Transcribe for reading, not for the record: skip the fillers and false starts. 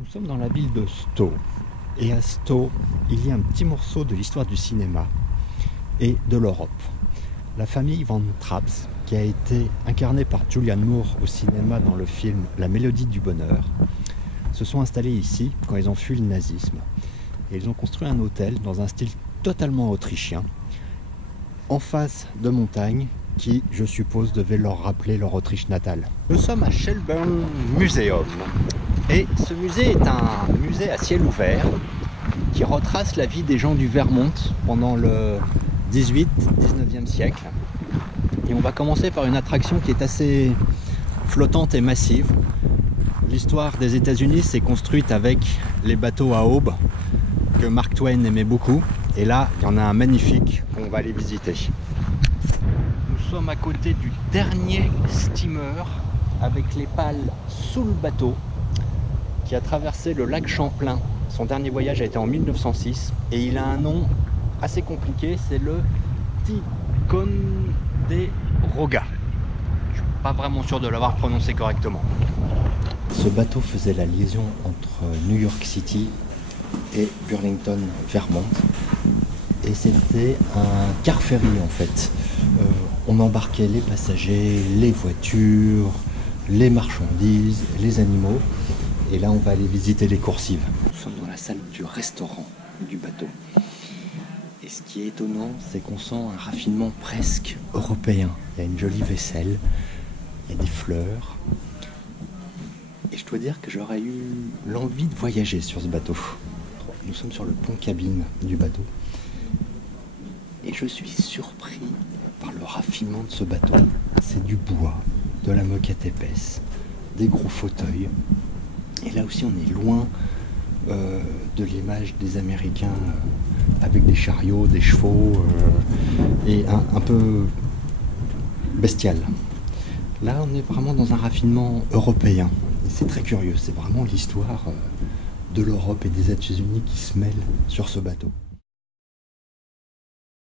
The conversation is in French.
Nous sommes dans la ville de Stø. Et à Stø, il y a un petit morceau de l'histoire du cinéma et de l'Europe. La famille Van Traps, qui a été incarnée par Julianne Moore au cinéma dans le film La Mélodie du Bonheur, se sont installés ici quand ils ont fui le nazisme. Et ils ont construit un hôtel dans un style totalement autrichien, en face de montagnes qui, je suppose, devaient leur rappeler leur Autriche natale. Nous sommes à Shelburne Museum. Et ce musée est un musée à ciel ouvert qui retrace la vie des gens du Vermont pendant le 18-19e siècle. Et on va commencer par une attraction qui est assez flottante et massive. L'histoire des États-Unis s'est construite avec les bateaux à aubes que Mark Twain aimait beaucoup. Et là, il y en a un magnifique qu'on va aller visiter. Nous sommes à côté du dernier steamer avec les pales sous le bateau qui a traversé le lac Champlain. Son dernier voyage a été en 1906 et il a un nom assez compliqué, c'est le Ticonderoga. Je suis pas vraiment sûr de l'avoir prononcé correctement. Ce bateau faisait la liaison entre New York City et Burlington, Vermont. Et c'était un car ferry en fait. On embarquait les passagers, les voitures, les marchandises, les animaux. Et là, on va aller visiter les coursives. Nous sommes dans la salle du restaurant du bateau. Et ce qui est étonnant, c'est qu'on sent un raffinement presque européen. Il y a une jolie vaisselle, il y a des fleurs. Et je dois dire que j'aurais eu l'envie de voyager sur ce bateau. Nous sommes sur le pont-cabine du bateau. Et je suis surpris par le raffinement de ce bateau. C'est du bois, de la moquette épaisse, des gros fauteuils. Et là aussi, on est loin de l'image des Américains avec des chariots, des chevaux et un peu bestial. Là, on est vraiment dans un raffinement européen. Et c'est très curieux. C'est vraiment l'histoire de l'Europe et des États-Unis qui se mêlent sur ce bateau.